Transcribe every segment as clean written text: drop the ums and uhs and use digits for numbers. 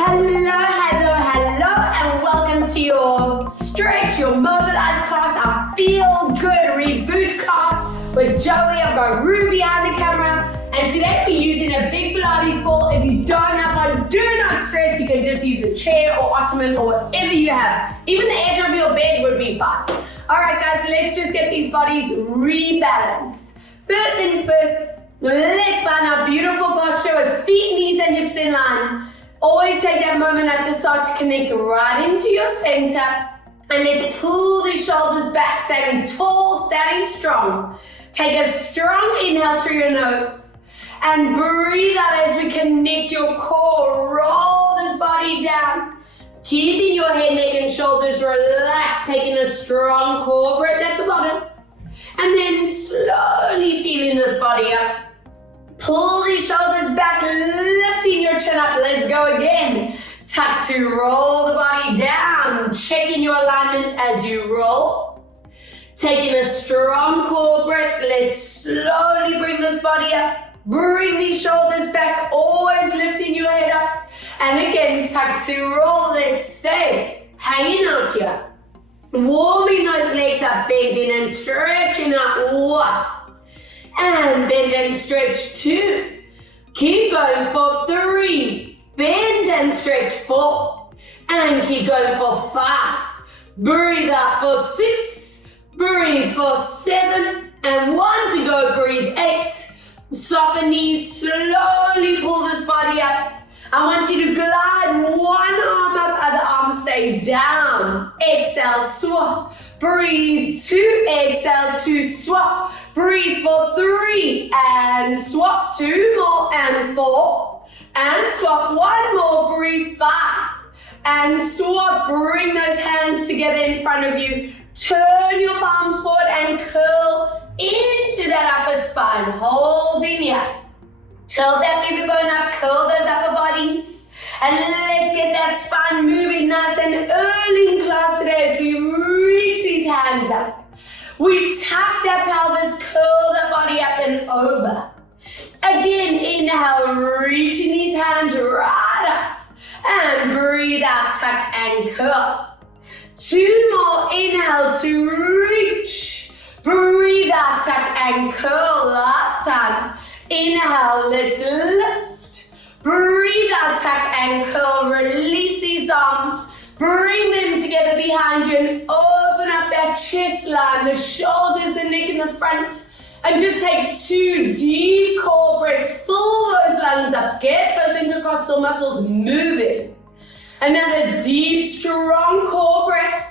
Hello, and welcome to your stretch, your mobilize class, our feel good reboot class with Joey. I've got Ruby behind the camera, and today we're using a big Pilates ball. If you don't have one, do not stress. You can just use a chair or ottoman or whatever you have. Even the edge of your bed would be fine. All right, guys, let's just get these bodies rebalanced. First things first, let's find our beautiful posture with feet, knees, and hips in line. Always take that moment at the start to connect right into your center. And let's pull the shoulders back, standing tall, standing strong. Take a strong inhale through your nose. And breathe out as we connect your core. Roll this body down. Keeping your head, neck, and shoulders relaxed. Taking a strong core breath at the bottom. And then slowly feeling this body up. Pull the shoulders back, lifting your chin up. Let's go again. Tuck to roll the body down. Checking your alignment as you roll. Taking a strong core breath. Let's slowly bring this body up. Bring these shoulders back, always lifting your head up. And again, tuck to roll. Let's stay hanging out here. Warming those legs up, bending and stretching out. 1. And bend and stretch 2. Keep going for 3. Bend and stretch 4. And keep going for 5. Breathe out for 6. Breathe for 7. And 1 to go, breathe 8. Soften knees, slowly pull this body up. I want you to glide one arm up, other arm stays down. Exhale, swap. Breathe 2, exhale, 2, swap. Breathe for 3, and swap 2 more, and 4. And swap 1 more, breathe 5. And swap, bring those hands together in front of you. Turn your palms forward and curl into that upper spine. Holding here. Tilt that baby bone up, curl those upper bodies. And let's get that spine moving nice and early in class today as we reach these hands up. We tuck that pelvis, curl that body up and over. Again, inhale, reaching these hands right up. And breathe out, tuck and curl. 2 more, inhale to reach. Breathe out, tuck and curl. Last time. Inhale, let's lift. Breathe out, tuck and curl. Release these arms. Bring them together behind you and open up that chest line, the shoulders, the neck in the front. And just take 2 deep core breaths. Fill those lungs up. Get those intercostal muscles moving. Another deep, strong core breath.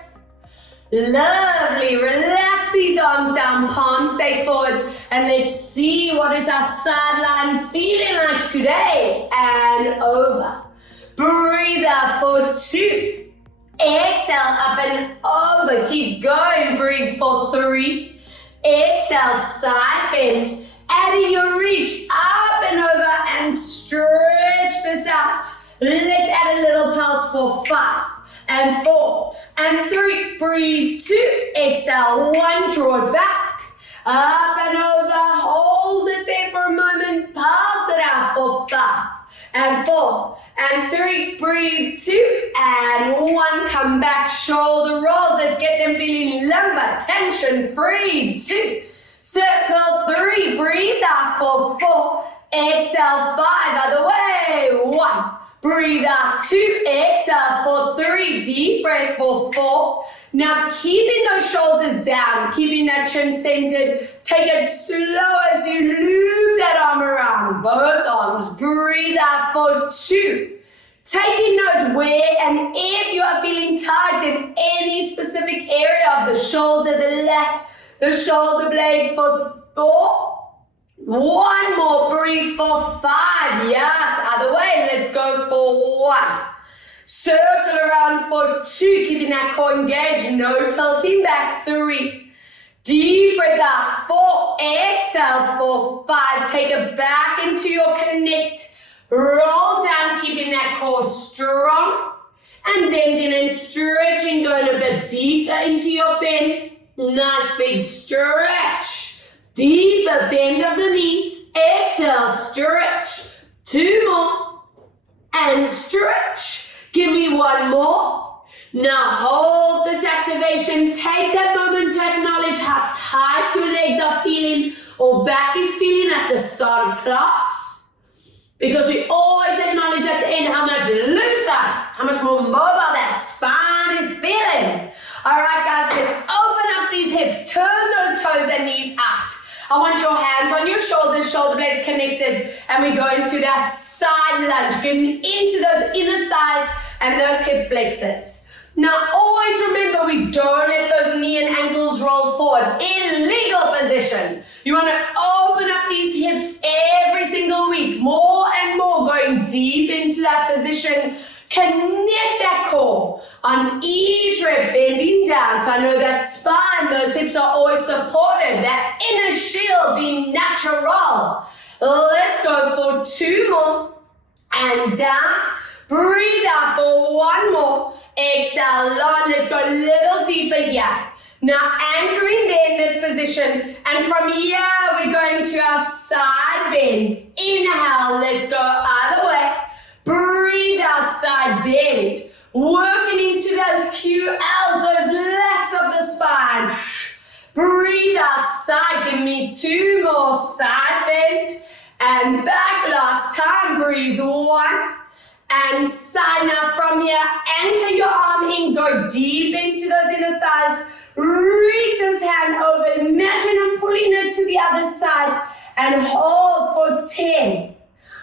Lovely. Relax these arms down, palms stay forward, and let's see what is our sideline feeling like today. And over. Breathe out for 2. Exhale, up and over. Keep going. Breathe for 3. Exhale, side bend. Adding your reach, up and over, and stretch this out. Let's add a little pulse for 5 and 4 and 3. Breathe 2. Exhale, 1. Draw it back. Up and over. Hold it there for a moment. Pass it out for 5 and 4 and 3. Breathe 2 and 1. Come back. Shoulder rolls. Let's get them feeling lumbar. Tension free. 2. Circle 3. Breathe out for 4. Exhale 5. Other way. 1. Breathe out 2, exhale for 3, deep breath for 4. Now keeping those shoulders down, keeping that chin centered. Take it slow as you loop that arm around, both arms. Breathe out for 2. Taking note where and if you are feeling tight in any specific area of the shoulder, the lat, the shoulder blade for 4. 1 more, breathe for 5. Yes, other way. Let's go for 1. Circle around for 2, keeping that core engaged, no tilting back. 3. Deep breath out. 4. Exhale for 5. Take it back into your connect. Roll down, keeping that core strong. And bending and stretching, going a bit deeper into your bend. Nice big stretch. Deeper bend of the knees. Exhale, stretch. 2 more. and stretch. Give me one more. Now hold this activation. Take that moment to acknowledge how tight your legs are feeling or back is feeling at the start of class. Because we always acknowledge at the end how much looser, how much more mobile that spine is feeling. All right, guys, let's open up these hips. Turn those toes and knees out. I want your hands on your shoulders, shoulder blades connected, and we go into that side lunge, getting into those inner thighs and those hip flexors. Now, always remember, we don't let those knee and ankles roll forward. Illegal position. You want to open up these hips every single week, more and more, going deep into that position. Connect that core on each rep, bending down. So I know that spine, those hips are always supported, that inner shield being natural. Let's go for 2 more. And down. Breathe out for 1 more. Exhale, low, and let's go a little deeper here. Now anchoring there in this position, and from here we're going to our side bend. Inhale, let's go other way. Breathe out, side bend. Working into those QLs, those lats of the spine. Breathe out, side. Give me 2 more, side bend. And back, last time. Breathe 1. And side. Now from here, anchor your arm in, go deep into those inner thighs. Reach this hand over. Imagine I'm pulling it to the other side. And hold for 10.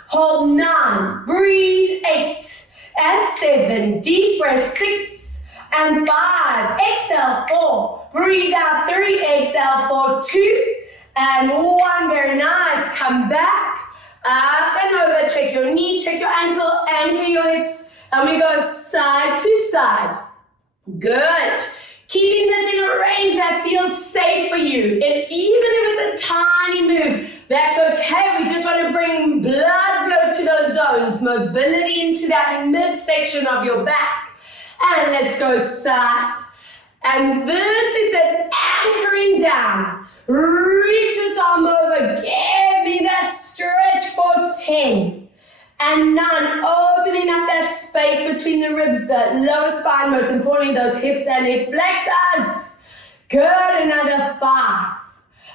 Hold 9. Breathe 8. And 7. Deep breath 6. And 5. Exhale 4. Breathe out 3. Exhale for 2. And 1. Very nice. Come back. Up and over, check your knee, check your ankle, anchor your hips, and we go side to side. Good. Keeping this in a range that feels safe for you. And even if it's a tiny move, that's okay. We just want to bring blood flow to those zones, mobility into that midsection of your back. And let's go side. And this is an anchoring down. Reach this arm over. Give me that stretch for 10. And 9. Opening up that space between the ribs, the lower spine, most importantly, those hips and hip flexors. Good. Another 5.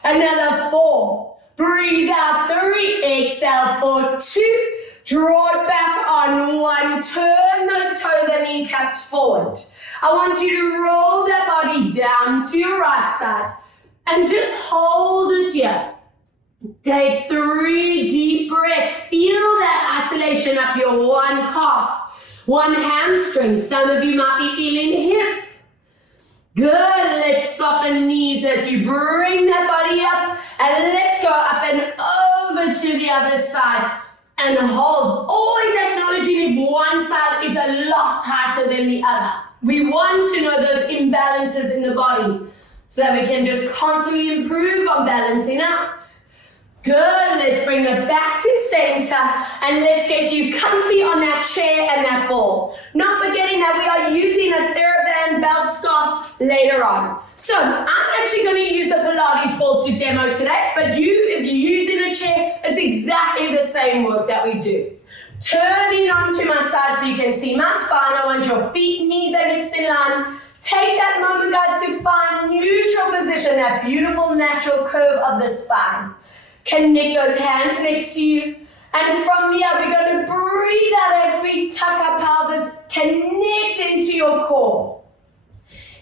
Another 4. Breathe out 3. Exhale for 2. Draw it back on 1. Turn those toes and kneecaps forward. I want you to roll that body down to your right side and just hold it here. Take 3 deep breaths. Feel that isolation up your 1 calf, 1 hamstring. Some of you might be feeling hip. Good. Let's soften knees as you bring that body up, and let's go up and over to the other side. And hold, always acknowledging if one side is a lot tighter than the other. We want to know those imbalances in the body so that we can just constantly improve on balancing out. Good, let's bring it back to center and let's get you comfy on that chair and that ball. Not forgetting that we are using a TheraBand belt scarf later on. So I'm actually going to use the Pilates ball to demo today, but if you're using a chair, it's exactly the same work that we do. Turning onto my side so you can see my spine. I want your feet, knees and hips in line. Take that moment, guys, to find neutral position, that beautiful natural curve of the spine. Connect those hands next to you. And from here, we're going to breathe out as we tuck our pelvis, connect into your core.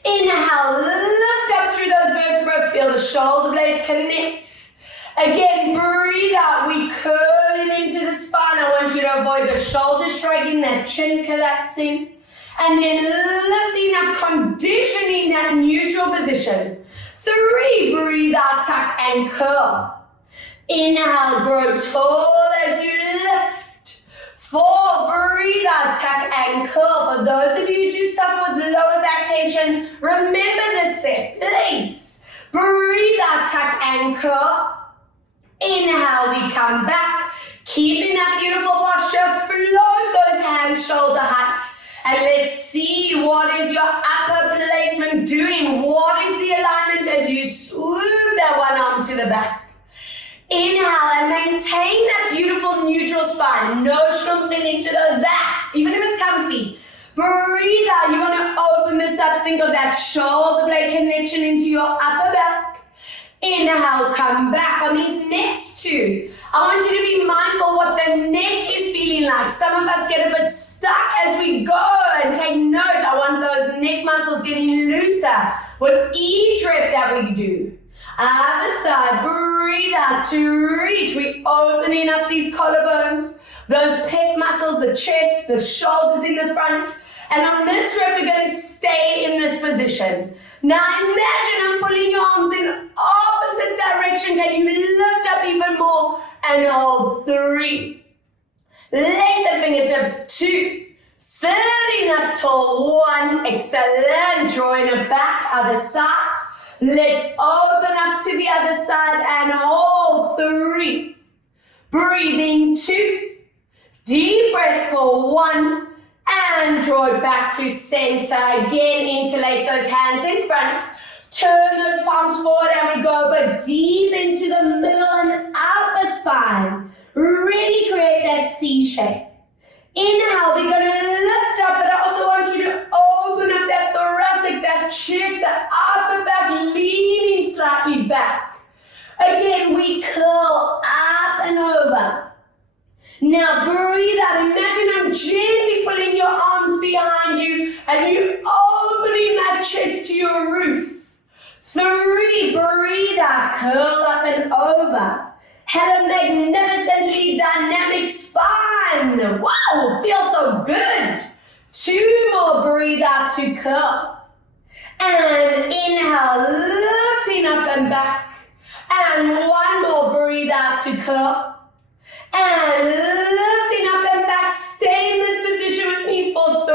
Inhale, lift up through those vertebrae, feel the shoulder blades connect. Again, breathe out, we curling into the spine. I want you to avoid the shoulders shrugging, that chin collapsing. And then lifting up, conditioning that neutral position. 3, breathe out, tuck and curl. Inhale, grow tall as you lift. 4, breathe out, tuck and curl. For those of you who do suffer with lower back tension, remember this set, please. Breathe out, tuck and curl. Inhale, we come back. Keeping that beautiful posture, float those hands shoulder height. And let's see what is your upper placement doing. What is the alignment as you swoop that one arm to the back? Inhale and maintain that beautiful neutral spine. No shrumping into those backs. even if it's comfy. Breathe out. You want to open this up. Think of that shoulder blade connection into your upper back. Inhale, come back. On these next two, I want you to be mindful what the neck is feeling like. Some of us get a bit stuck as we go, and take note. I want those neck muscles getting looser with each rep that we do. Other side, breathe out to reach. We're opening up these collarbones, those pec muscles, the chest, the shoulders in the front. And on this rep, we're going to stay in this position. Now imagine I'm pulling your arms in opposite direction. Can you lift up even more and hold 3. Length the fingertips, 2. Sitting up tall, 1. Excellent. Drawing it back, other side. Let's open up to the other side and hold 3. Breathing 2. Deep breath for 1. And draw it back to center. Again, interlace those hands in front. Turn those palms forward and we go but deep into the middle and upper spine. Really create that C shape. Inhale, we're going to lift up, but I also want you to open up that thoracic, that chest, the upper back, leaning slightly back. Again, we curl up and over. Now breathe out. Imagine I'm gently pulling your arms behind you and you opening that chest to your roof. 3, breathe out, curl up and over. Have a magnificently dynamic spine. Wow, feels so good. 2 more, breathe out to curl. And inhale, lifting up and back. And 1 more, breathe out to curl. And lifting up and back, stay in this position with me for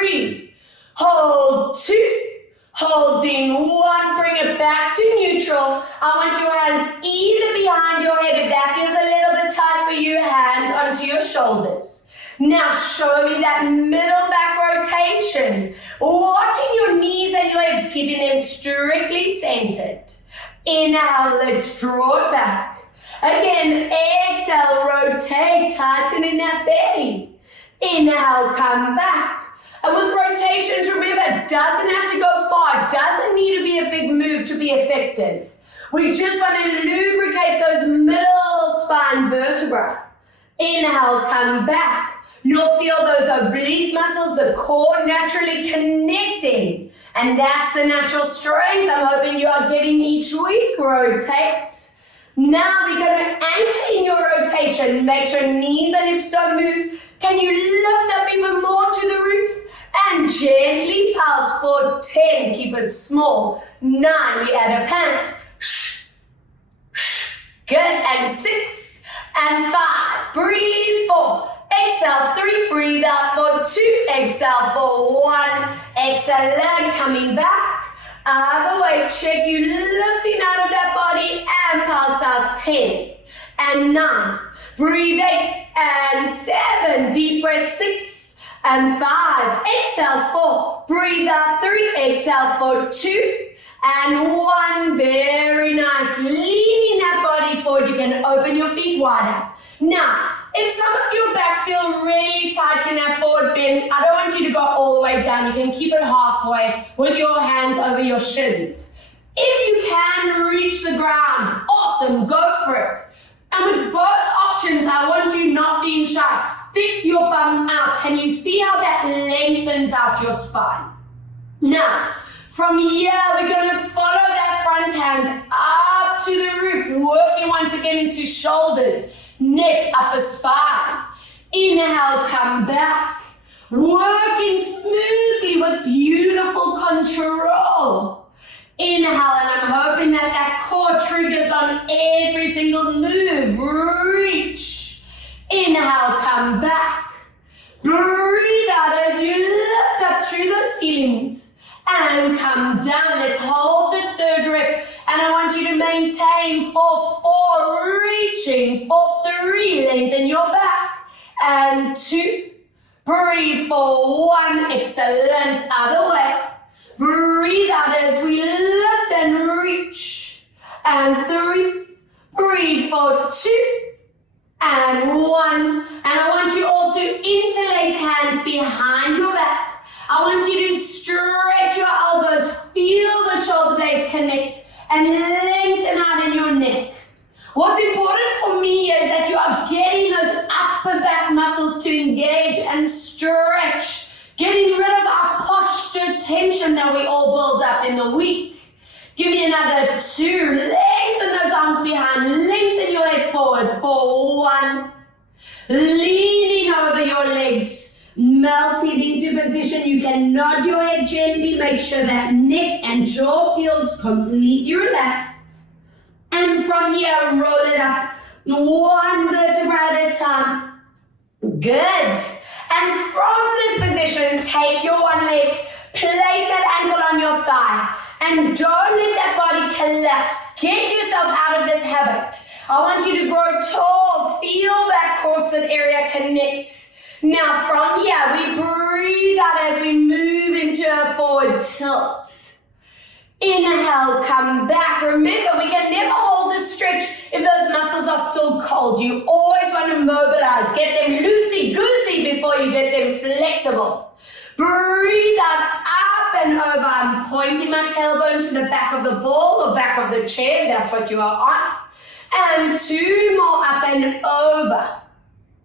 3. Hold 2. Holding 1, bring it back to neutral. I want your hands either behind your head. If that feels a little bit tight for you, hands onto your shoulders. Now show me that middle back rotation. Watching your knees and your hips, keeping them strictly centered. Inhale, let's draw it back. Again, exhale, rotate, tightening that belly. Inhale, come back. And with rotations, remember, it doesn't have to go far. It doesn't need to be a big move to be effective. We just want to lubricate those middle spine vertebrae. Inhale, come back. You'll feel those oblique muscles, the core naturally connecting. And that's the natural strength I'm hoping you are getting each week. Rotate. Now we're going to anchor in your rotation. Make sure knees and hips don't move. Can you lift up even more to the roof? And gently pulse for 10. Keep it small. 9. We add a pant. Good. And 6. And 5. Breathe 4. Exhale 3. Breathe out for 2. Exhale for 1. Excellent. Coming back. Other way, check you lifting out of that body and pulse out 10 and 9. Breathe 8 and 7. Deep breath 6 and 5. Exhale 4. Breathe out 3. Exhale for 2 and 1. Very nice. Leaning that body forward. You can open your feet wider. Now, if some of your backs feel really tight in that forward bend, I don't want you to go all the way down. You can keep it halfway with your hands over your shins. If you can reach the ground, awesome, go for it. And with both options, I want you not being shy. Stick your bum out. Can you see how that lengthens out your spine? Now, from here, we're going to follow that front hand up to the roof, working once again into shoulders. Neck, upper spine. Inhale, come back. Working smoothly with beautiful control. Inhale, and I'm hoping that that core triggers on every single move. Reach. Inhale, come back. Breathe out as you lift up through those ceilings. And come down. Let's hold this 3rd rep. And I want you to maintain for 4, reaching for 3, lengthen your back. And 2, breathe for 1, excellent, other way. Breathe out as we lift and reach. And 3, breathe for 2, and 1. And I want you all to interlace hands and stretch, getting rid of our posture tension that we all build up in the week. Give me another 2. Lengthen those arms behind. Lengthen your head forward for 1. Leaning over your legs. Melting into position. You can nod your head gently. Make sure that neck and jaw feels completely relaxed. And from here, roll it up. 1 vertebra at a time. Good. And from this position, take your one leg. Place that ankle on your thigh. And don't let that body collapse. Get yourself out of this habit. I want you to grow tall. Feel that corset area connect. Now from here, we breathe out as we move into a forward tilt. Inhale, come back. Remember, we can never hold a stretch if those muscles are still cold. You always want to mobilize. Get them loosey-goosey before you get them flexible. Breathe out, up and over. I'm pointing my tailbone to the back of the ball or back of the chair. That's what you are on. And 2 more up and over.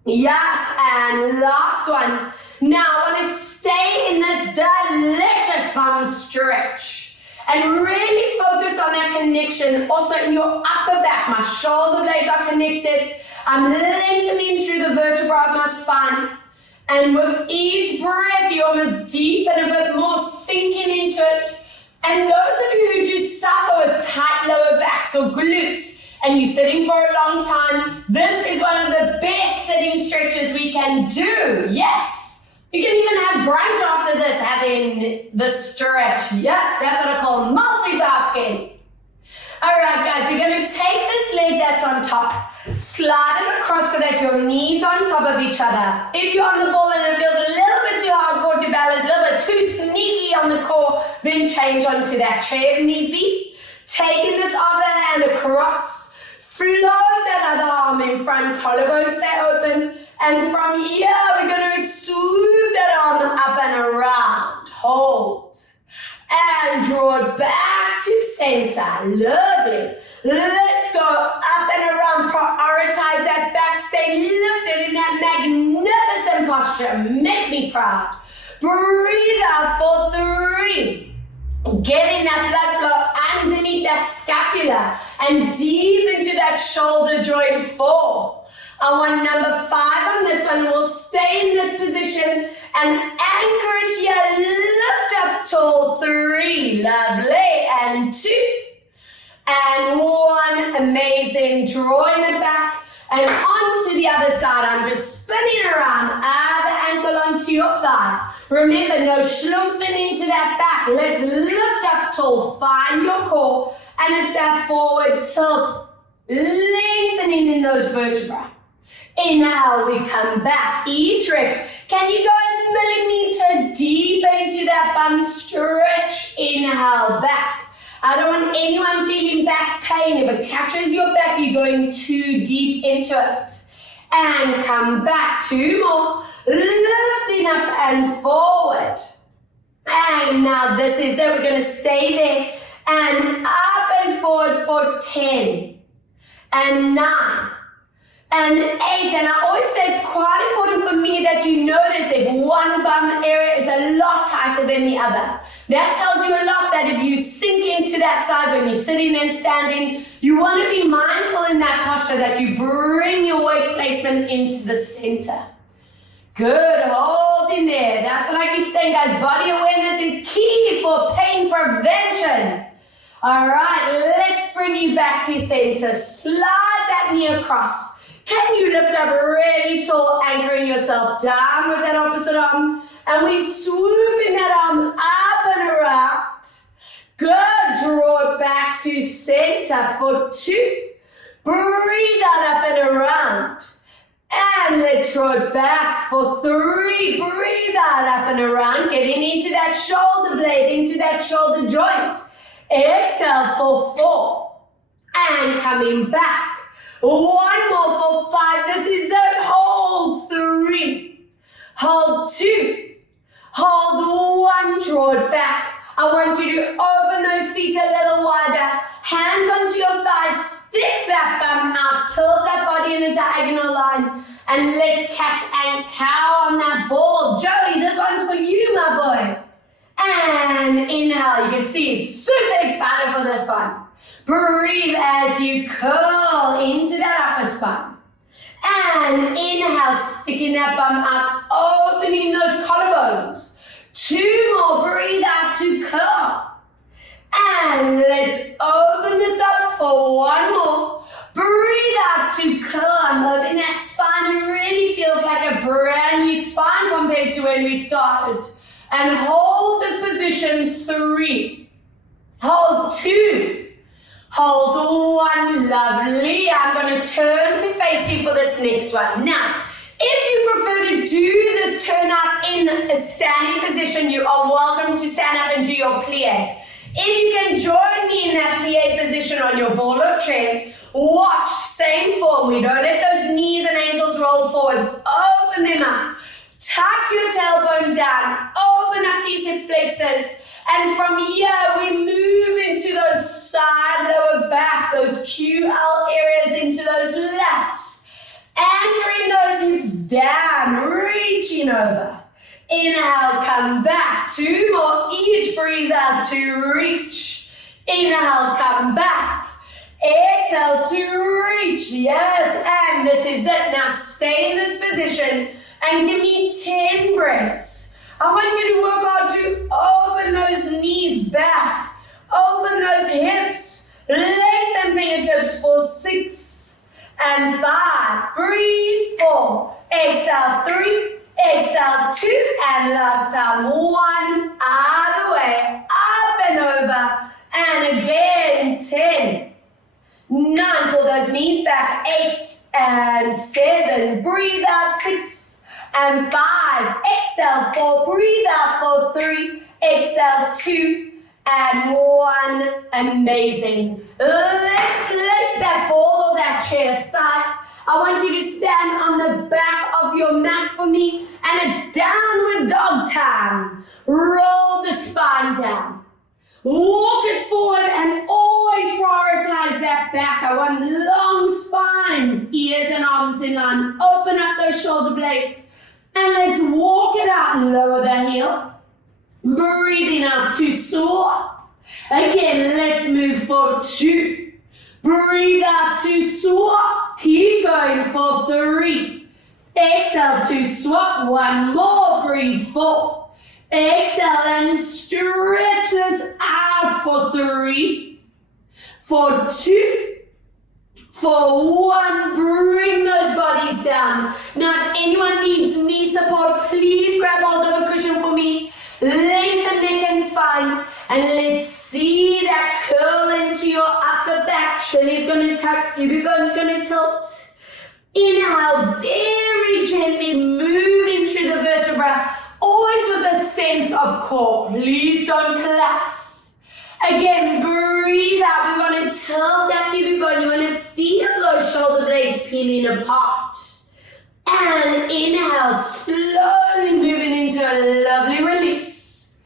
Yes, and last one. Now I want to stay in this delicious bum stretch. And really focus on that connection. Also in your upper back, my shoulder blades are connected. I'm lengthening through the vertebra of my spine. And with each breath, you almost deepen a bit more, sinking into it. And those of you who do suffer with tight lower backs or glutes, and you're sitting for a long time, this is one of the best sitting stretches we can do. Yes. You can even have brunch after this, having the stretch. Yes, that's what I call multitasking. All right, guys, you're going to take this leg that's on top, slide it across so that your knees are on top of each other. If you're on the ball and it feels a little bit too hardcore to balance, a little bit too sneaky on the core, then change onto that chair if need be. Taking this other hand across, float that other arm in front, collarbone stay open. And from here, we're going to swoop that arm up and around. Hold. And draw it back to center. Lovely. Let's go up and around. Prioritize that back. Stay lifted in that magnificent posture. Make me proud. Breathe out for 3. Getting that blood flow underneath that scapula and deep into that shoulder joint 4. I want number 5 on this one. We'll stay in this position and anchor it here. Lift up tall. 3. Lovely. And 2. And 1. Amazing. Drawing it back and onto the other side. I'm just spinning around. Add the ankle onto your thigh. Remember, no schlumping into that back. Let's lift up tall. Find your core. And it's that forward tilt. Lengthening in those vertebrae. Inhale, we come back. Each rep. Can you go a millimeter deeper into that bum stretch? Inhale, back. I don't want anyone feeling back pain. If it catches your back, you're going too deep into it. And come back. 2 more. Lifting up and forward. And now this is it. We're going to stay there. And up and forward for 10. And 9. And 8, and I always say it's quite important for me that you notice if one bum area is a lot tighter than the other. That tells you a lot that if you sink into that side when you're sitting and standing, you want to be mindful in that posture that you bring your weight placement into the center. Good, hold in there. That's what I keep saying, guys. Body awareness is key for pain prevention. All right, let's bring you back to center. Slide that knee across. Can you lift up really tall, anchoring yourself down with that opposite arm? And we swoop in that arm up and around. Good, draw it back to center for 2. Breathe out up and around. And let's draw it back for 3. Breathe out up and around, getting into that shoulder blade, into that shoulder joint. Exhale for 4. And coming back. 1 more for 5. This is it. Hold 3. Hold 2. Hold 1. Draw it back. I want you to open those feet a little wider. Hands onto your thighs. Stick that bum out. Tilt that body in a diagonal line. And let's cat and cow on that ball. Joey, this one's for you, my boy. And inhale, you can see he's super excited for this one. Breathe as you curl into that upper spine. And inhale, sticking that bum out, opening those collarbones. 2 more, breathe out to curl. And let's open this up for 1 more. Breathe out to curl. I'm hoping that spine really feels like a brand new spine compared to when we started. And hold this position 3. Hold 2. Hold 1. Lovely. I'm going to turn to face you for this next one. Now, if you prefer to do this turnout in a standing position, you are welcome to stand up and do your plie. If you can join me in that plie position on your ball or chair, watch, same form. We don't let those knees and ankles roll forward. Open them up. Tuck your tailbone down. Open up these hip flexors. And from here, we move into those side lower back, those QL areas, into those lats. Anchoring those hips down, reaching over. Inhale, come back. 2 more, each breathe out to reach. Inhale, come back. Exhale to reach. Yes, and this is it. Now stay in this position and give me 10 breaths. I want you to work hard to open those knees back. Open those hips. Lengthen fingertips for 6 and 5. Breathe 4. Exhale 3. Exhale 2. And last time 1. Out of the way. Up and over. And again 10. 9. Pull those knees back. 8 and 7. Breathe out 6. And 5, exhale 4, breathe out for 3, exhale 2, and 1, amazing. Let's place that ball or that chair aside. I want you to stand on the back of your mat for me, and it's downward dog time. Roll the spine down. Walk it forward and always prioritize that back. I want long spines, ears and arms in line. Open up those shoulder blades. And let's walk it out, lower the heel. Breathing out to soar. Again, let's move for 2. Breathe out to soar. Keep going for 3. Exhale to swap. 1 more, breathe 4. Exhale and stretch this out for 3. For 2. For 1, bring those bodies down. Now, if anyone needs knee support, please grab hold of a cushion for me. Lengthen neck and spine. And let's see that curl into your upper back. Chin going to tuck, pubic bone's going to tilt. Inhale, very gently moving through the vertebra. Always with a sense of core. Please don't collapse. Again, breathe out. We want to tilt that pubic bone. You want to feel those shoulder blades peeling apart. And inhale, slowly moving into a lovely release.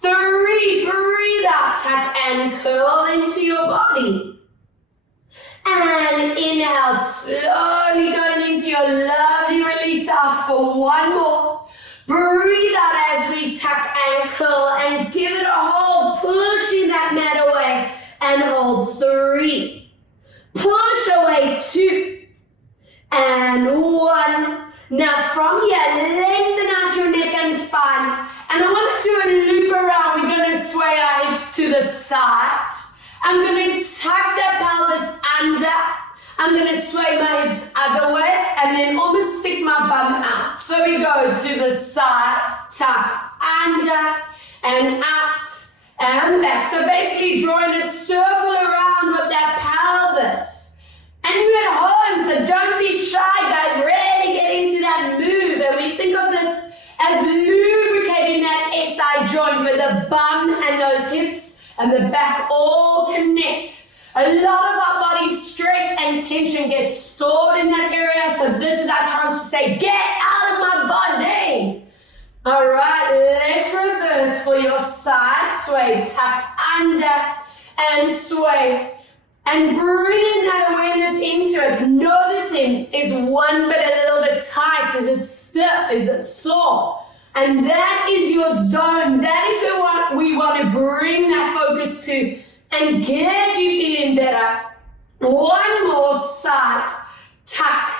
3, breathe out, tuck and curl into your body. And inhale, slowly going into your lovely release out for 1 more. Breathe out as we tuck and curl and give it a hold, pushing that mat away and hold 3. Push away 2 and 1. Now from here, lengthen out your neck and spine. And I want to do a loop around. We're going to sway our hips to the side. I'm going to tuck the pelvis under. I'm going to sway my hips other way and then almost stick my bum out. So we go to the side, tuck, under, and out, and back. So basically drawing a circle around with that pelvis. And you're at home, so don't be shy, guys. Really get into that move. And we think of this as lubricating that SI joint where the bum and those hips and the back all connect. A lot of our body stress and tension gets stored in that area, so this is our chance to say, get out of my body. All right, let's reverse for your side sway. Tuck under and sway. And bringing that awareness into it, noticing, is one bit a little bit tight? Is it stiff? Is it sore? And that is your zone. That is where we want to bring that focus to and get you feeling better. One more side, tuck,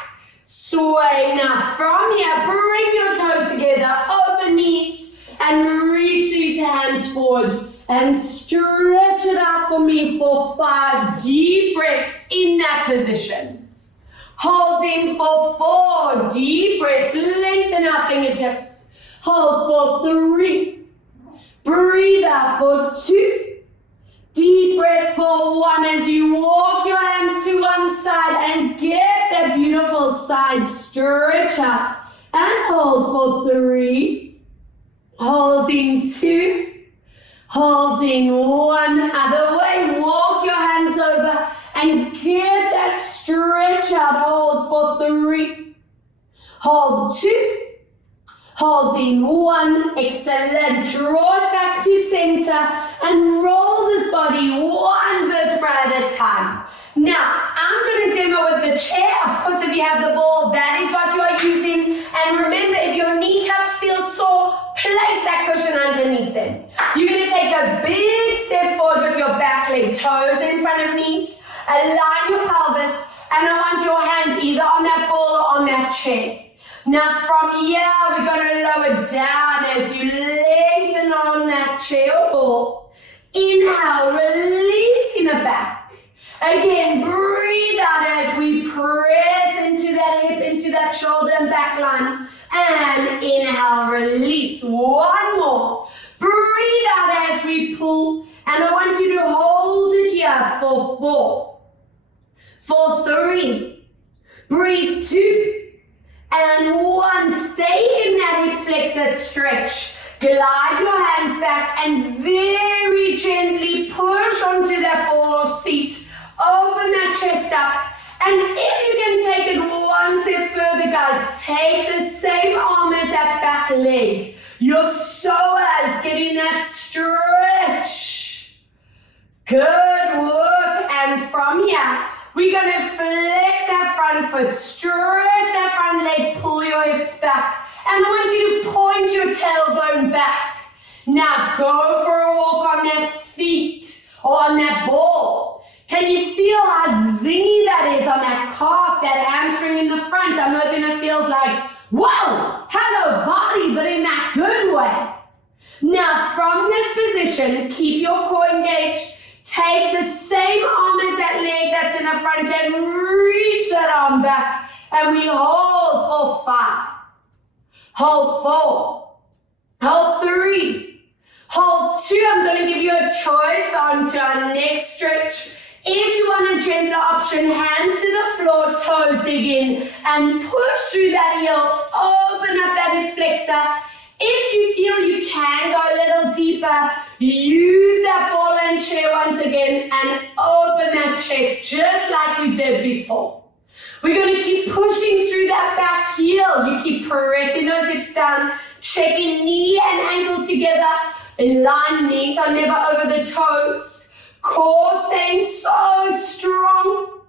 sway. Now from here, bring your toes together, open knees, and reach these hands forward. And stretch it out for me for 5 deep breaths in that position. Holding for 4 deep breaths, lengthen our fingertips. Hold for 3. Breathe out for 2. Deep breath for 1 as you walk your hands to one side and get that beautiful side stretch out. And hold for 3. Holding 2. Holding 1, other way, walk your hands over and get that stretch out. Hold for 3, hold 2, holding 1, excellent. Draw it back to center and roll this body 1 vertebra at a time. Now, I'm going to demo with the chair. Of course, if you have the ball, that is what you are using. And remember, if your kneecaps feel sore, place that cushion underneath them. You're going to take a big step forward with your back leg, toes in front of knees. Align your pelvis, and I want your hands either on that ball or on that chair. Now from here, we're going to lower down as you lengthen on that chair or ball. Inhale, releasing it back. Again, breathe out as we press into that hip, into that shoulder and back line. And inhale, release. 1 more. Breathe out as we pull. And I want you to hold it here for 4. For 3. Breathe 2. And 1. Stay in that hip flexor stretch. Glide your hands back and very gently push onto that ball or seat. Open that chest up. And if you can take it 1 step further, guys, take the same arm as that back leg. Your psoas getting that stretch. Good work. And from here, we're going to flex that front foot, stretch that front leg, pull your hips back. And I want you to point your tailbone back. Now go for a walk on that seat or on that ball. Can you feel how zingy that is on that calf, that hamstring in the front? I'm hoping it feels like, whoa, hello body, but in that good way. Now from this position, keep your core engaged. Take the same arm as that leg that's in the front and reach that arm back. And we hold for 5. Hold 4. Hold 3. Hold 2. I'm going to give you a choice on to our next stretch. If you want a gentler option, hands to the floor, toes dig in, and push through that heel, open up that hip flexor. If you feel you can go a little deeper, use that ball and chair once again and open that chest just like we did before. We're going to keep pushing through that back heel. You keep pressing those hips down, checking knee and ankles together. Align knees are never over the toes. Core staying so strong.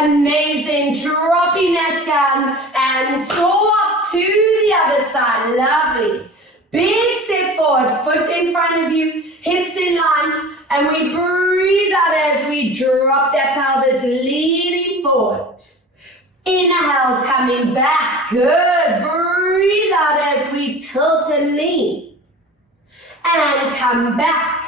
Amazing. Dropping that down and swap to the other side. Lovely. Big step forward, foot in front of you, hips in line, and we breathe out as we drop that pelvis, leaning forward. Inhale, coming back. Good. Breathe out as we tilt and lean. And come back.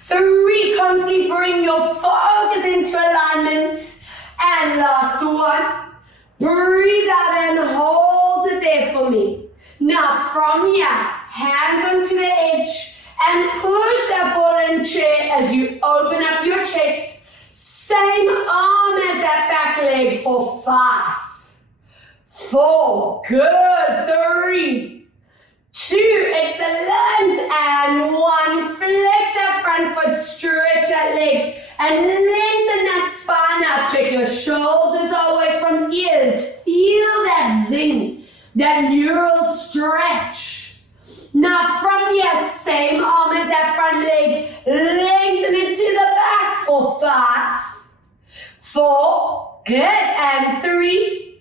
3, constantly bring your focus into alignment. And last 1, breathe out and hold it there for me. Now from here, hands onto the edge and push that ball and chair as you open up your chest. Same arm as that back leg for 5, 4, good, 3, 2, excellent, and 1, flex that front foot, stretch that leg, and lengthen that spine out. Check your shoulders away from ears. Feel that zing, that neural stretch. Now from here, same arm as that front leg, lengthen it to the back for 5, 4, good, and 3,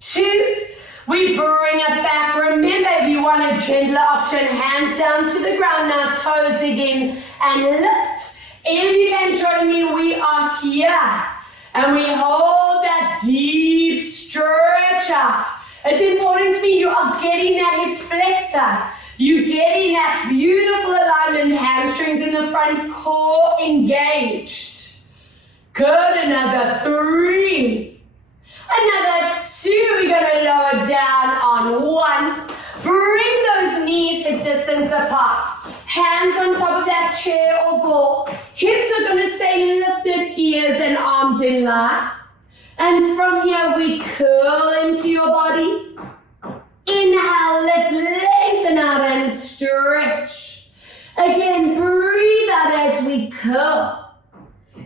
2, we bring it back. Remember, if you want a gentler option, hands down to the ground now, toes again, and lift. If you can join me, we are here. And we hold that deep stretch out. It's important to me you are getting that hip flexor. You're getting that beautiful alignment, hamstrings in the front, core engaged. Good, another 3. Another 2, we're gonna lower down on 1. Bring those knees hip distance apart. Hands on top of that chair or ball. Hips are gonna stay lifted, ears and arms in line. And from here, we curl into your body. Inhale, let's lengthen out and stretch. Again, breathe out as we curl.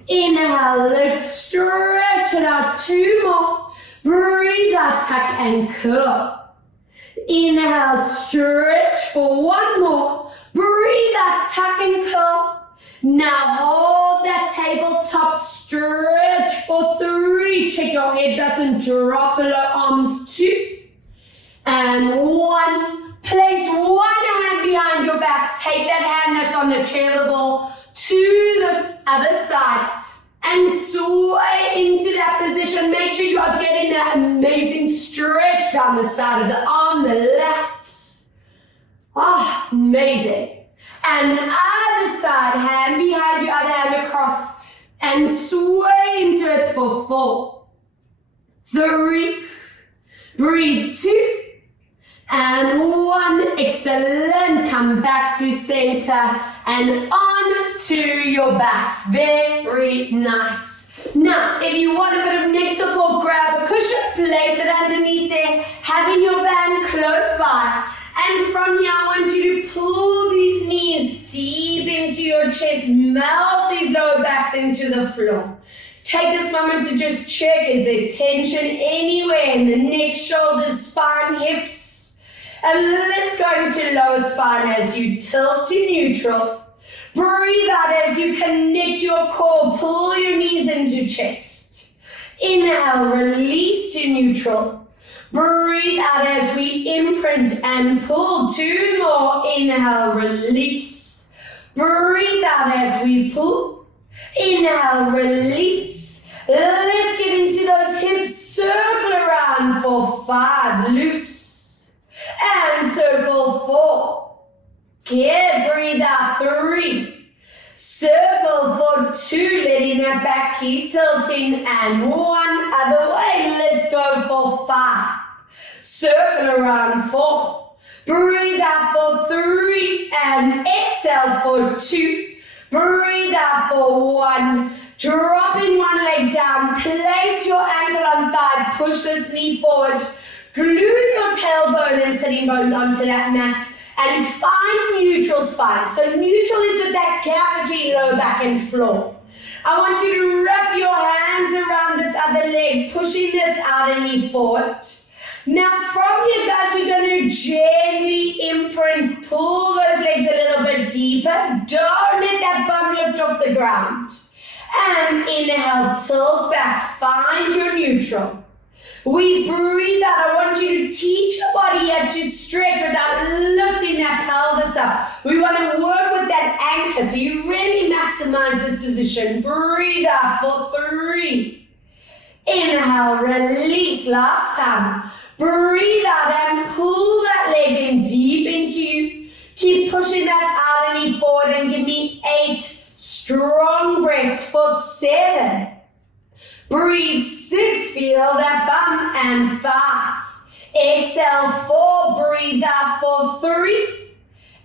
Inhale, let's stretch it out. 2 more. Breathe out, tuck and curl. Inhale, stretch for 1 more. Breathe out, tuck and curl. Now hold that tabletop stretch for 3. Check your head doesn't drop below arms. 2 and 1. Place 1 hand behind your back. Take that hand that's on the chair, the ball, to the other side and sway into that position. Make sure you are getting that amazing stretch down the side of the arm, the lats. Oh, amazing. And other side, hand behind your other hand across and sway into it for 4, 3, breathe 2, and 1. Excellent. Come back to center and on to your backs. Very nice. Now, if you want a bit of neck support, grab a cushion, place it underneath there, having your band close by. And from here, I want you to pull these knees deep into your chest, melt these lower backs into the floor. Take this moment to just check, is there tension anywhere in the neck, shoulders, spine, hips? And let's go into lower spine as you tilt to neutral. Breathe out as you connect your core, pull your knees into chest. Inhale, release to neutral. Breathe out as we imprint and pull. 2 more. Inhale, release. Breathe out as we pull. Inhale, release. Let's get into those hips. Circle around for 5 loops. And circle 4. Good. Breathe out. 3. Circle for 2, letting that back keep tilting, and 1 other way. Let's go for 5. Circle around 4. Breathe out for 3 and exhale for 2. Breathe out for 1. Dropping 1 leg down. Place your ankle on thigh. Push this knee forward. Glue your tailbone and sitting bones onto that mat. And find neutral spine. So neutral is with that gap between lower back and floor. I want you to wrap your hands around this other leg, pushing this outer knee forward. Now from here, guys, we're going to gently imprint, pull those legs a little bit deeper. Don't let that bum lift off the ground. And inhale, tilt back, find your neutral. We breathe out. I want you to teach the body how to stretch without lifting that pelvis up. We want to work with that anchor, so you really maximize this position. Breathe out for 3. Inhale, release. Last time. Breathe out and pull that leg in deep into you. Keep pushing that outer knee forward and give me 8 strong breaths for 7. Breathe 6, feel that bum, and 5. Exhale 4, breathe out for 3.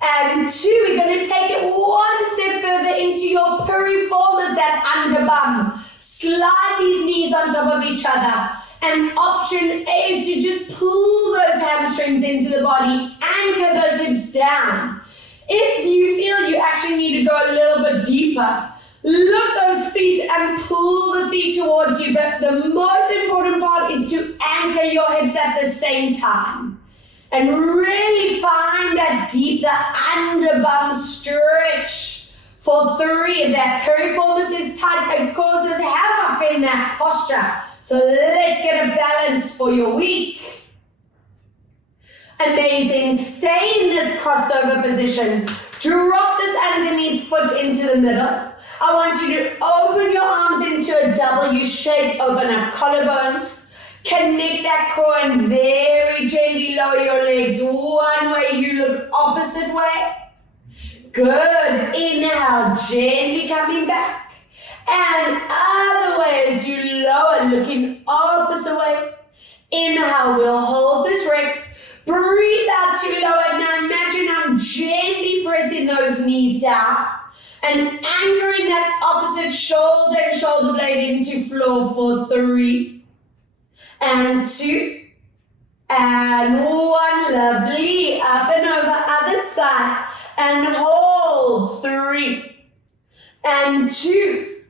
And 2, we're going to take it 1 step further into your piriformis, that under bum. Slide these knees on top of each other. And option A is to just pull those hamstrings into the body, anchor those hips down. If you feel you actually need to go a little bit deeper, lift those feet and pull the feet towards you, but the most important part is to anchor your hips at the same time. And really find that deep, the under bum stretch For 3, if that piriformis is tight, it causes havoc in that posture. So let's get a balance for your week. Amazing. Stay in this crossed over position. Drop this underneath foot into the middle. I want you to open your arms into a W shape. Open up collarbones. Connect that core and very gently lower your legs. One way, you look opposite way. Good. Inhale, gently coming back. And other way as you lower, looking opposite way. Inhale, we'll hold this rep. Breathe out to lower. Now imagine I'm gently pressing those knees down and anchoring that opposite shoulder and shoulder blade into floor for 3 and 2 and 1. Lovely. Up and over, other side. And hold. 3 and 2.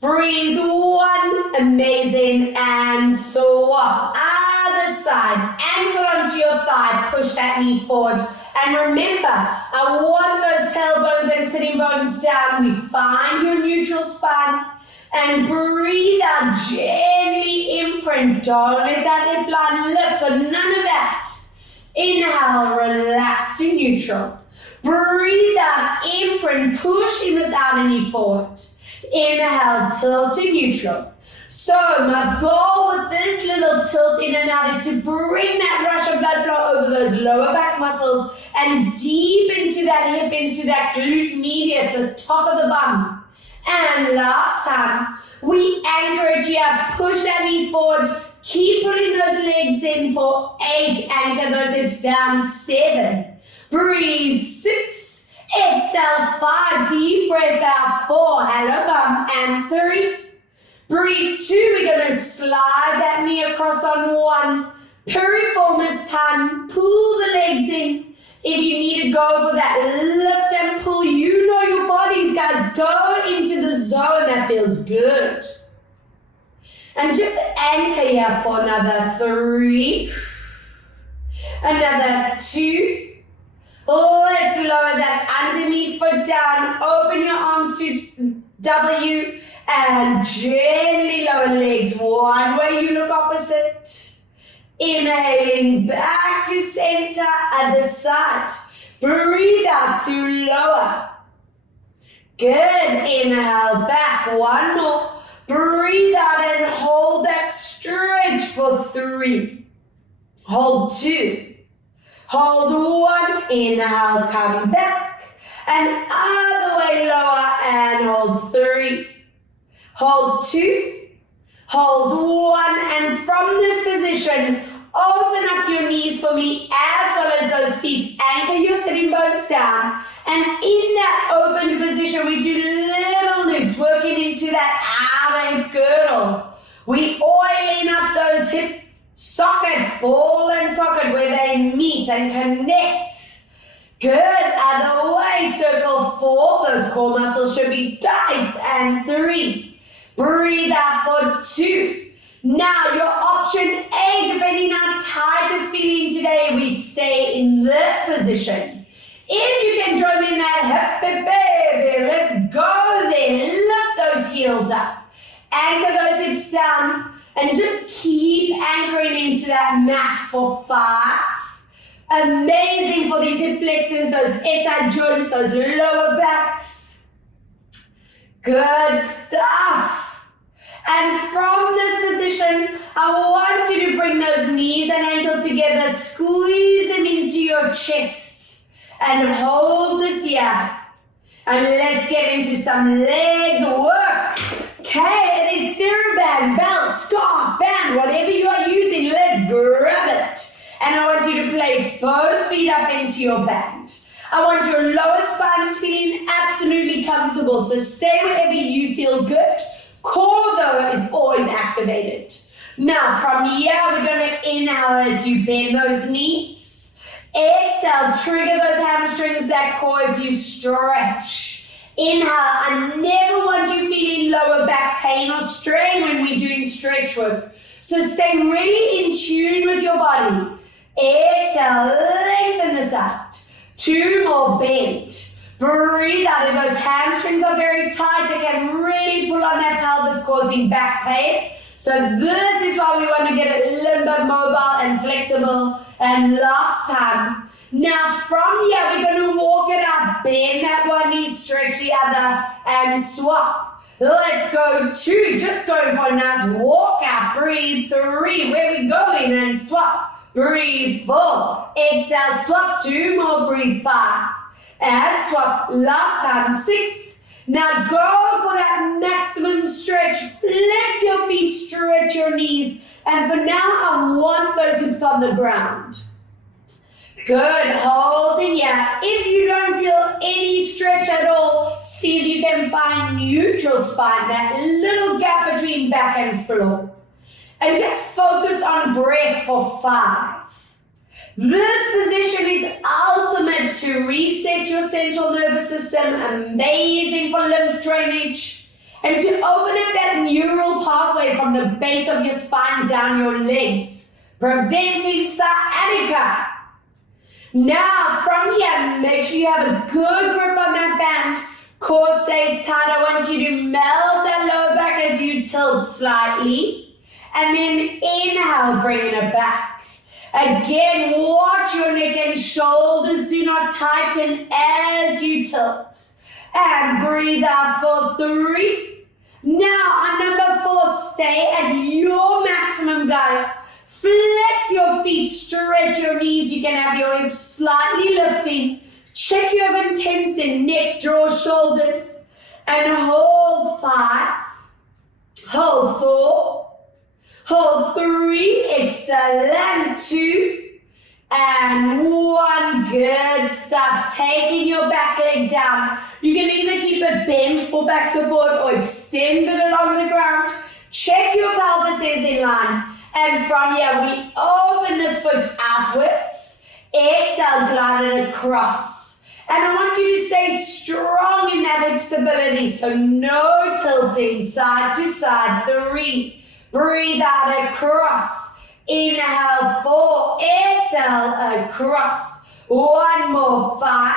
Breathe. 1. Amazing. And swap. Other side. Anchor onto your thigh. Push that knee forward. And remember, I want those tailbones and sitting bones down. We find your neutral spine. And breathe out. Gently imprint. Don't let that hip line lift. So none of that. Inhale. Relax to neutral. Breathe out, imprint, pushing this outer knee forward. Inhale, tilt to neutral. So my goal with this little tilt in and out is to bring that rush of blood flow over those lower back muscles and deep into that hip, into that glute medius, the top of the bum. And last time, we anchor it here, push that knee forward, keep putting those legs in for 8, anchor those hips down, 7. Breathe, 6, exhale, 5, deep breath out, 4, hello bum, and 3. Breathe, 2, we're going to slide that knee across on 1. Piriformis time, pull the legs in. If you need to go over that, lift and pull. You know your bodies, guys. Go into the zone that feels good. And just anchor here for another 3. Another 2. Let's lower that underneath foot down. Open your arms to W and gently lower legs. One way, you look opposite. Inhaling back to center, other side. Breathe out to lower. Good. Inhale back. One more. Breathe out and hold that stretch for 3. Hold 2. Hold 1, inhale, come back, and other way lower, and hold 3, hold 2, hold 1, and from this position, open up your knees for me, as well as those feet, anchor your sitting bones down, and in that opened position, we do little loops, working into that outer hip girdle. We oiling up those hip sockets, ball and socket, where they meet and connect. Good. Other way. Circle 4. Those core muscles should be tight. And 3. Breathe out for 2. Now your option A, depending on how tight it's feeling today, we stay in this position. If you can join me in that hip, baby, let's go there. Lift those heels up. Anchor those hips down. And just keep anchoring into that mat for 5. Amazing for these hip flexors, those SI joints, those lower backs. Good stuff. And from this position, I want you to bring those knees and ankles together, squeeze them into your chest, and hold this here. And let's get into some leg work. Okay, it is TheraBand, belt, scarf, band, whatever you are using, let's grab it. And I want you to place both feet up into your band. I want your lower spine feeling absolutely comfortable, so stay wherever you feel good. Core, though, is always activated. Now, from here, we're going to inhale as you bend those knees. Exhale, trigger those hamstrings, that core as you stretch. Inhale, I never want you feeling lower back pain or strain when we're doing stretch work. So stay really in tune with your body. Exhale, lengthen this out. 2 more, bend. Breathe out. If those hamstrings are very tight, it can really pull on that pelvis, causing back pain. So this is why we want to get it limber, mobile, and flexible. And last time. Now from here, we're going to walk it up. Bend that one knee, stretch the other, and swap. Let's go 2. Just going for a nice walk out. Breathe 3. Where we going? And swap. Breathe 4. Exhale, swap. 2 more. Breathe 5. And swap. Last time. 6. Now go for that maximum stretch. Flex your feet, stretch your knees. And for now, I want those hips on the ground. Good, hold in here. If you don't feel any stretch at all, see if you can find neutral spine, that little gap between back and floor. And just focus on breath for 5. This position is ultimate to reset your central nervous system, amazing for lymph drainage, and to open up that neural pathway from the base of your spine down your legs, preventing sciatica. Now, from here, make sure you have a good grip on that band. Core stays tight. I want you to melt that lower back as you tilt slightly. And then inhale, bringing it back. Again, watch your neck and shoulders do not tighten as you tilt. And breathe out for 3. Now, on number 4, stay at your maximum, guys. Flex your feet, stretch your knees. You can have your hips slightly lifting. Check you haven't tensed in neck, jaw, shoulders. And hold 5. Hold 4. Hold 3, excellent, 2, and 1, good stuff. Taking your back leg down. You can either keep it bent for back support or extend it along the ground. Check your pelvis is in line. And from here, we open this foot outwards. Exhale, glide it across. And I want you to stay strong in that hip stability, so no tilting, side to side, 3. Breathe out across. Inhale 4. Exhale across. 1 more 5.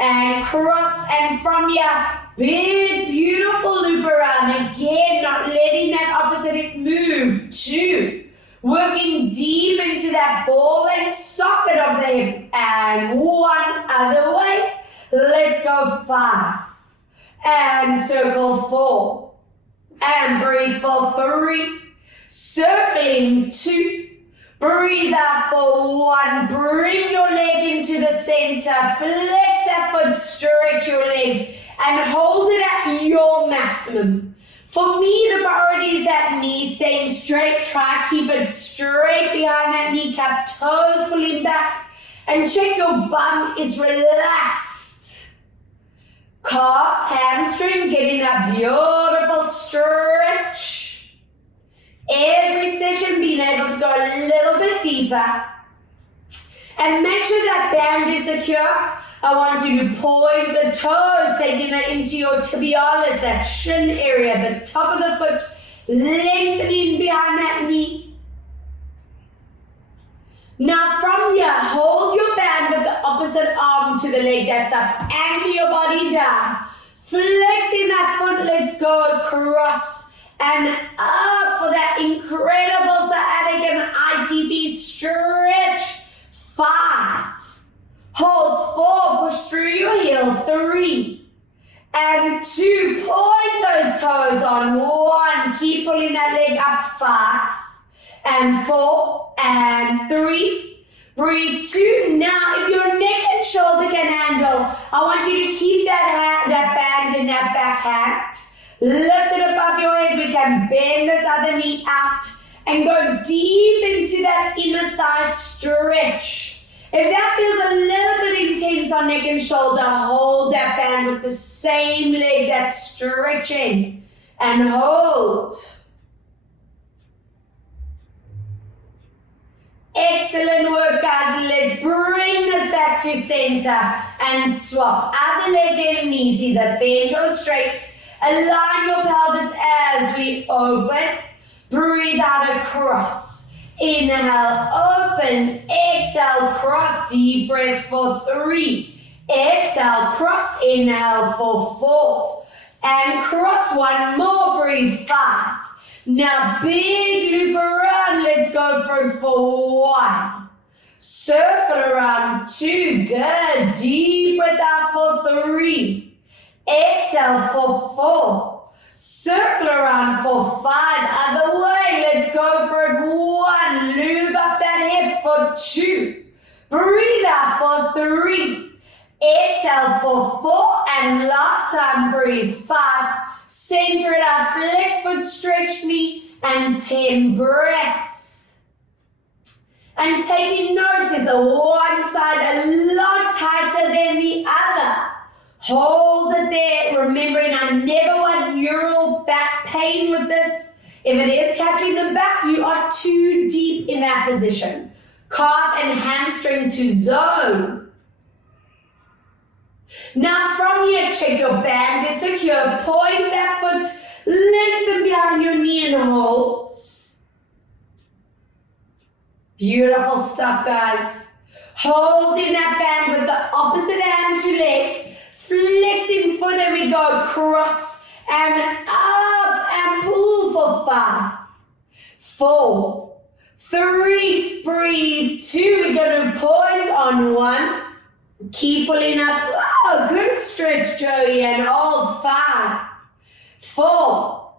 And cross. And from here, big, beautiful loop around. Again, not letting that opposite hip move. 2. Working deep into that ball and socket of the hip. And 1 other way. Let's go 5. And circle 4. And breathe for 3, circling 2, breathe out for 1, bring your leg into the center, flex that foot, stretch your leg, and hold it at your maximum. For me, the priority is that knee staying straight. Try to keep it straight behind that kneecap, toes pulling back, and check your bum is relaxed. Calf, hamstring, getting that beautiful stretch. Every session being able to go a little bit deeper. And make sure that band is secure. I want you to point the toes, taking it into your tibialis, that shin area, the top of the foot, lengthening behind that knee. Now from here, hold your band with the opposite arm to the leg that's up. Anchor your body down. Flexing that foot, let's go across and up for that incredible sciatic and ITP stretch. 5. Hold 4, push through your heel. 3. And 2, point those toes on. 1, keep pulling that leg up. 5. And 4, and 3, breathe 2. Now, if your neck and shoulder can handle, I want you to keep that band in that back hand. Lift it above your head. We can bend this other knee out and go deep into that inner thigh stretch. If that feels a little bit intense on neck and shoulder, hold that band with the same leg that's stretching and hold. Excellent work, guys. Let's bring this back to center and swap. Other leg getting easy, the bend or straight. Align your pelvis as we open. Breathe out across. Inhale, open. Exhale, cross. Deep breath for 3. Exhale, cross, inhale for 4. And cross one more, breathe 5. Now big loop around, let's go for it for 1. Circle around 2, good. Deep breath out for 3. Exhale for 4. Circle around for 5. Other way, let's go for it. 1. Loop up that hip for 2. Breathe out for 3. Exhale for 4. And last time, breathe 5. Center it out, flex foot, stretch knee, and 10 breaths. And taking note, is the one side a lot tighter than the other? Hold it there, remembering I never want neural back pain with this. If it is catching the back, you are too deep in that position. Calf and hamstring to zone. Now from here, check your band is secure. Point that foot, lengthen behind your knee and hold. Beautiful stuff, guys. Holding that band with the opposite hand to leg. Flexing foot and we go cross and up and pull for 5, 4, 3, breathe 2. We're going to point on 1. Keep pulling up. Oh, good stretch, Joey, and hold 5, 4,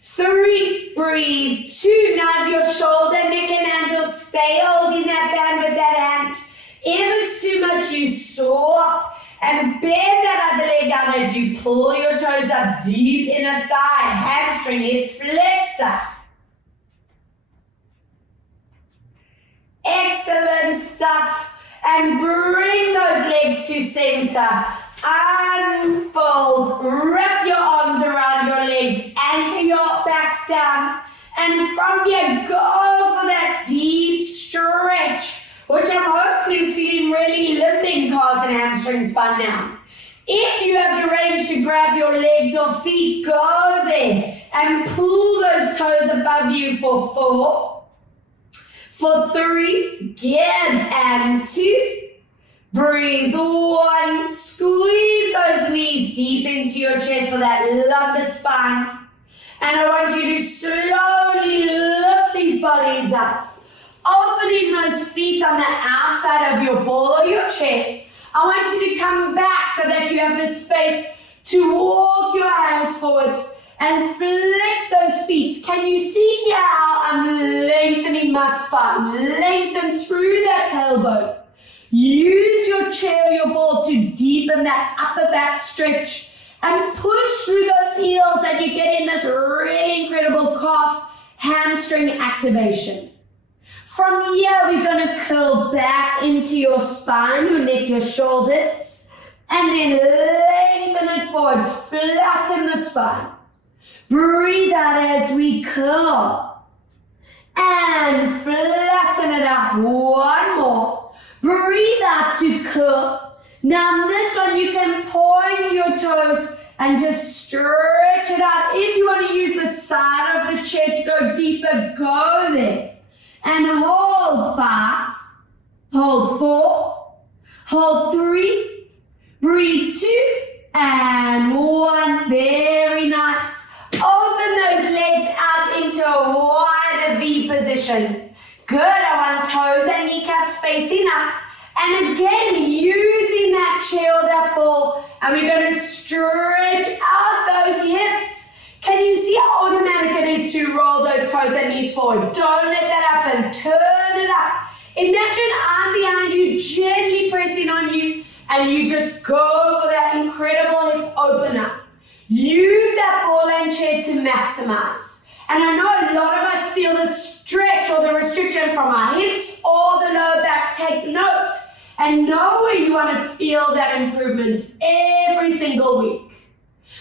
3, breathe 2. Now your shoulder, neck, and ankle, stay holding that band with that hand. If it's too much, you swap and bend that other leg down as you pull your toes up deep in a thigh, hamstring, hip flexor. Excellent stuff. And bring those legs to center. Unfold. Wrap your arms around your legs. Anchor your backs down. And from here, go for that deep stretch, which I'm hoping is feeling really limping calves and hamstrings by now. If you have the range to grab your legs or feet, go there and pull those toes above you for 4. For 3, good, and 2. Breathe 1. Squeeze those knees deep into your chest for that lumbar spine. And I want you to slowly lift these bodies up. Opening those feet on the outside of your ball or your chair. I want you to come back so that you have the space to walk your hands forward and flex those feet. Can you see how I'm lengthening my spine? Lengthen through that tailbone. Use your chair or your ball to deepen that upper back stretch and push through those heels and you get in this really incredible calf hamstring activation. From here, we're going to curl back into your spine, your neck, your shoulders, and then lengthen it forwards, flatten the spine. Breathe out as we curl and flatten it out. One more. Breathe out to curl. Now this one you can point your toes and just stretch it out. If you want to use the side of the chair to go deeper, go there. And hold 5, hold 4, hold 3, breathe 2, and 1. Very nice. Open those legs out into a wider V position. Good. I want toes and kneecaps facing up. And again, using that chair or that ball, and we're going to stretch out those hips. Can you see how automatic it is to roll those toes and knees forward? Don't let that happen. Turn it up. Imagine I'm behind you, gently pressing on you, and you just go for that incredible hip opener. Use that ball and chair to maximize. And I know a lot of us feel the stretch or the restriction from our hips or the lower back. Take note and know where you want to feel that improvement every single week.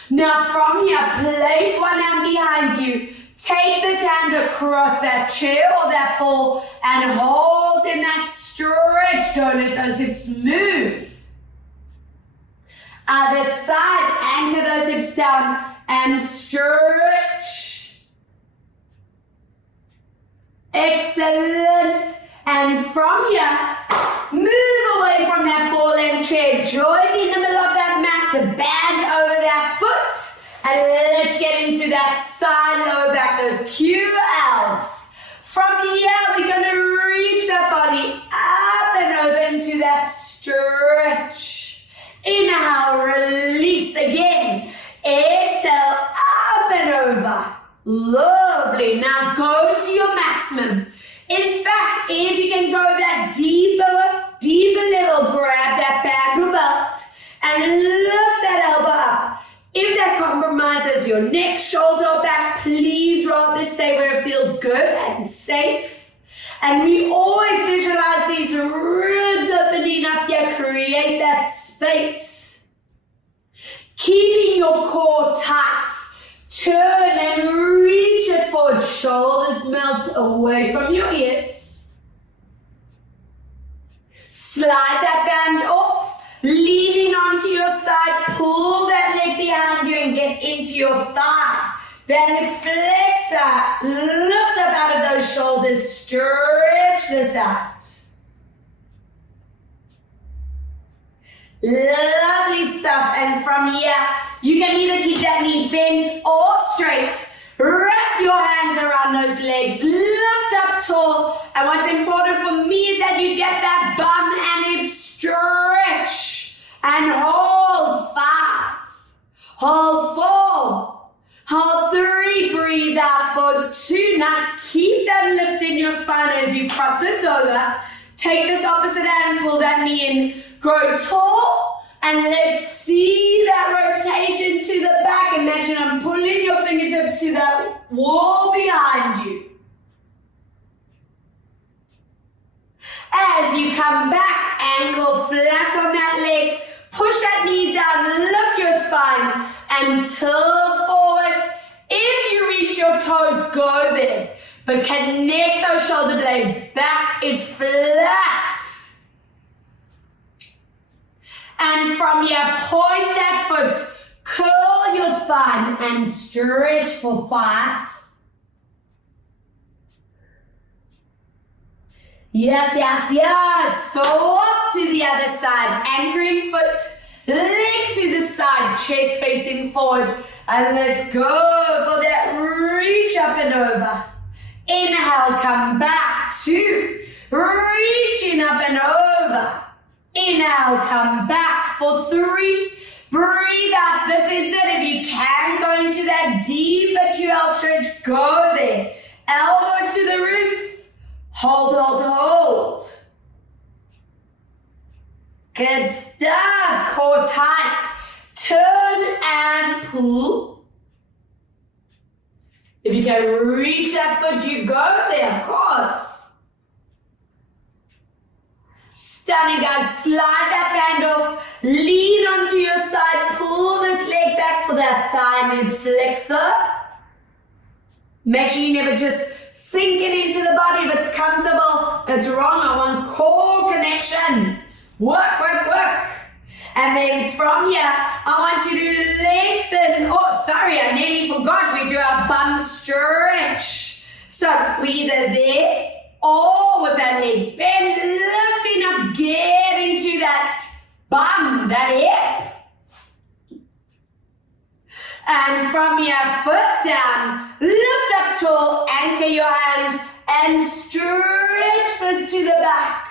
Now from here, place one hand behind you. Take this hand across that chair or that ball and hold in that stretch. Don't let those hips move. Other side, anchor those hips down and stretch. Excellent. And from here, move away from that ball and chair. Join me in the middle of that mat, the band over that foot. And let's get into that side lower back, those QLs. From here, we're going to reach that body up and over into that stretch. Inhale, release again. Exhale, up and over. Lovely. Now go to your maximum. In fact, if you can go that deeper level, grab that band or belt and lift that elbow up. If that compromises your neck, shoulder, or back, please rather stay where it feels good and safe. And we always visualize these ribs opening up here, create that space. Keeping your core tight. Turn and reach it forward. Shoulders melt away from your ears. Slide that band off. Leaning onto your side, pull that leg behind you and get into your thigh. That hip flexor, lift up out of those shoulders, stretch this out. Lovely stuff. And from here, you can either keep that knee bent or straight. Wrap your hands around those legs, lift up tall. And what's important for me is that you get that bum and hip stretch. And hold 5, hold 4, hold 3, breathe out for 2. Now keep that lift in your spine as you cross this over. Take this opposite hand, pull that knee in, grow tall. And let's see that rotation to the back. Imagine I'm pulling your fingertips to that wall behind you. As you come back, ankle flat on that leg, push that knee down, lift your spine, and tilt forward. If you reach your toes, go there. But connect those shoulder blades. Back is flat. And from here, point that foot, curl your spine, and stretch for 5. Yes, yes, yes. So up to the other side, anchoring foot, leg to the side, chest facing forward. And let's go for that reach up and over. Inhale, come back, 2. Reaching up and over. Inhale, come back for 3. Breathe out. This is it. If you can go into that deeper QL stretch, go there. Elbow to the roof. Hold, hold, hold. Good stuff. Core tight. Turn and pull. If you can reach that foot, you go there, of course. Stunning, guys. Slide that band off. Lean onto your side. Pull this leg back for that thigh mid flexor. Make sure you never just sink it into the body. If it's comfortable, it's wrong. I want core connection. Work, work, work. And then from here, I want you to lengthen. Oh, sorry, I nearly forgot. We do our bum stretch. So we're either there or with that leg bent, lifting up, get into that bum, that hip. And from here, foot down, lift up tall, anchor your hand, and stretch this to the back.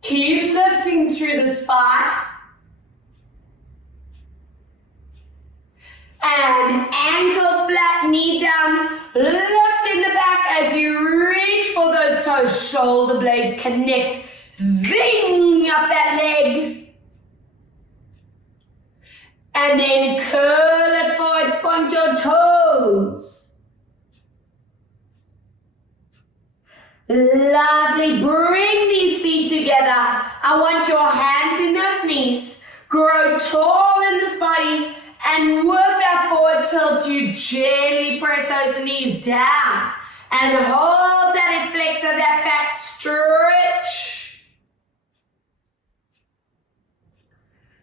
Keep lifting through the spine. And ankle flat, knee down, lift in the back as you reach for those toes. Shoulder blades connect, zing up that leg. And then curl it forward, point your toes. Lovely, bring these feet together. I want your hands in those knees. Grow tall in this body. And work that forward tilt. You gently press those knees down. And hold that hip flexor, that back stretch.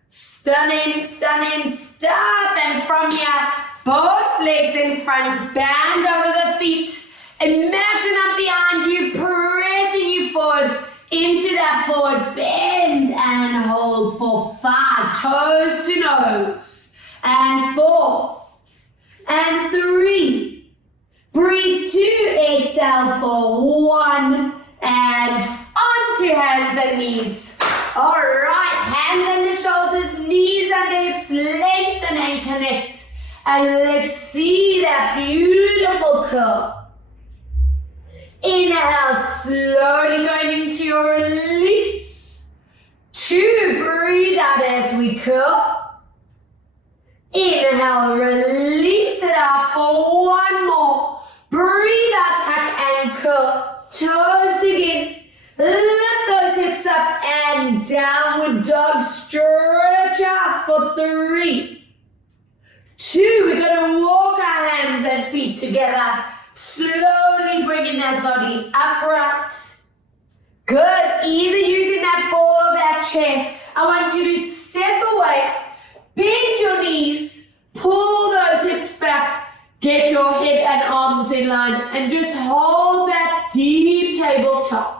Stunning, stunning stuff. And from here, both legs in front, band over the feet. Imagine up behind you, pressing you forward. into that forward bend and hold for 5, toes to nose, and 4, and 3, breathe 2, exhale for 1, and onto hands and knees. All right, hands on the shoulders, knees on the hips, lengthen and connect. And let's see that beautiful curl. Inhale, slowly going into your release. 2, breathe out as we curl. Inhale, release it out for 1 more. Breathe out, tuck and curl. Toes again. Lift those hips up and downward dog. Stretch out for 3, 2. We're going to walk our hands and feet together. Slowly bringing that body upright. Good. Either using that ball or that chair. I want you to step away. Bend your knees. Pull those hips back. Get your head and arms in line. And just hold that deep tabletop.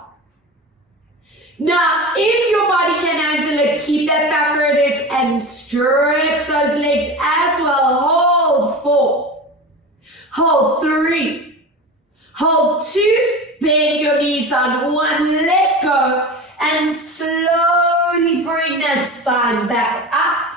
Now, if your body can handle it, keep that back where it is and stretch those legs as well. Hold 4, hold 3, hold 2, bend your knees on 1, let go, and slowly bring that spine back up.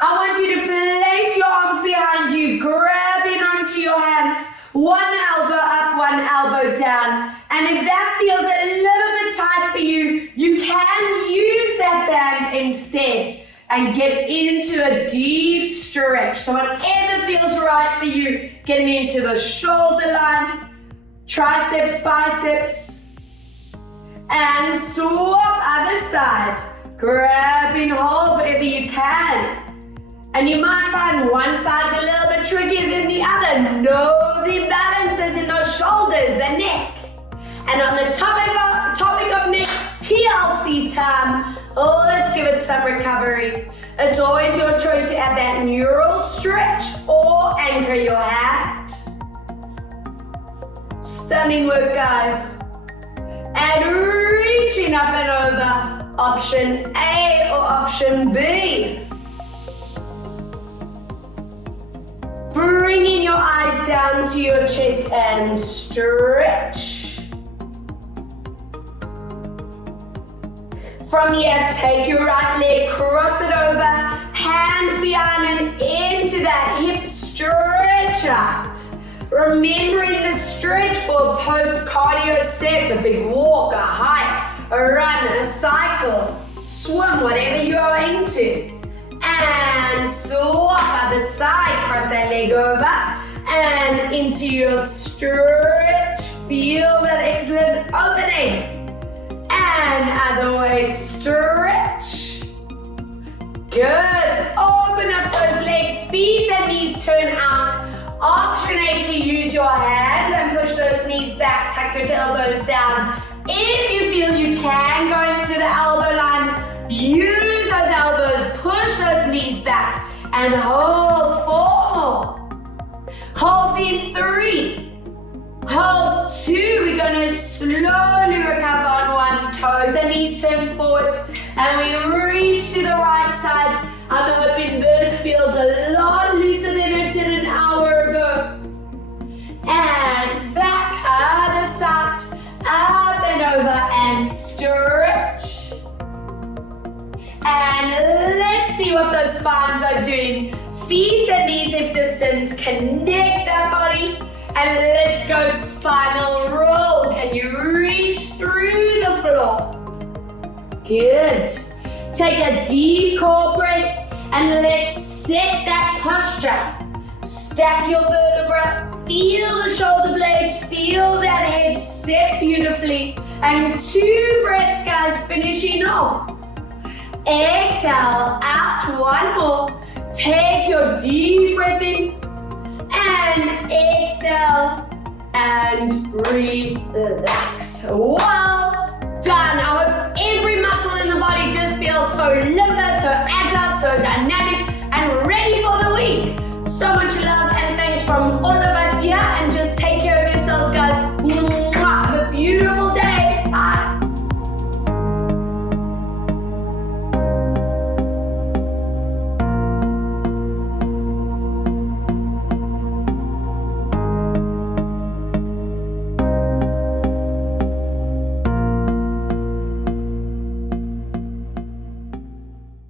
I want you to place your arms behind you, grabbing onto your hands, 1 elbow up, 1 elbow down. And if that feels a little bit tight for you, you can use that band instead and get into a deep stretch. So whatever feels right for you, getting into the shoulder line, triceps, biceps, and swap other side. Grabbing hold whatever you can. And you might find one side's a little bit trickier than the other. Know the imbalances in those shoulders, the neck. And on the topic of neck, TLC time, let's give it some recovery. It's always your choice to add that neural stretch or anchor your hand. Stunning work, guys. And reaching up and over, option A or option B. Bringing your eyes down to your chest and stretch. From here, take your right leg, cross it over, hands behind and into that hip stretch out. Remembering the stretch for a post-cardio set, a big walk, a hike, a run, a cycle, swim, whatever you are into. And swap other side, cross that leg over and into your stretch. Feel that excellent opening. And other way, stretch. Good. Open up those legs, feet and knees turn out. Option A to use your hands and push those knees back, tuck your tailbones down. If you feel you can go into the elbow line, use those elbows, push those knees back, and hold 4 more. Hold in 3. Hold 2. We're going to slowly recover on 1. Toes and knees turn forward. And we reach to the right side. I'm hoping this feels a lot looser than it did an hour ago. And back, other side. Up and over and stretch. And let's see what those spines are doing. Feet and knees hip distance, connect that body. And let's go spinal roll. Can you reach through the floor? Good. Take a deep core breath and let's set that posture. Stack your vertebra, feel the shoulder blades, feel that head set beautifully. And 2 breaths, guys, finishing off. Exhale out, 1 more. Take your deep breath in and exhale and relax. Well done. I hope every muscle in the body just feels so limber, so agile, so dynamic.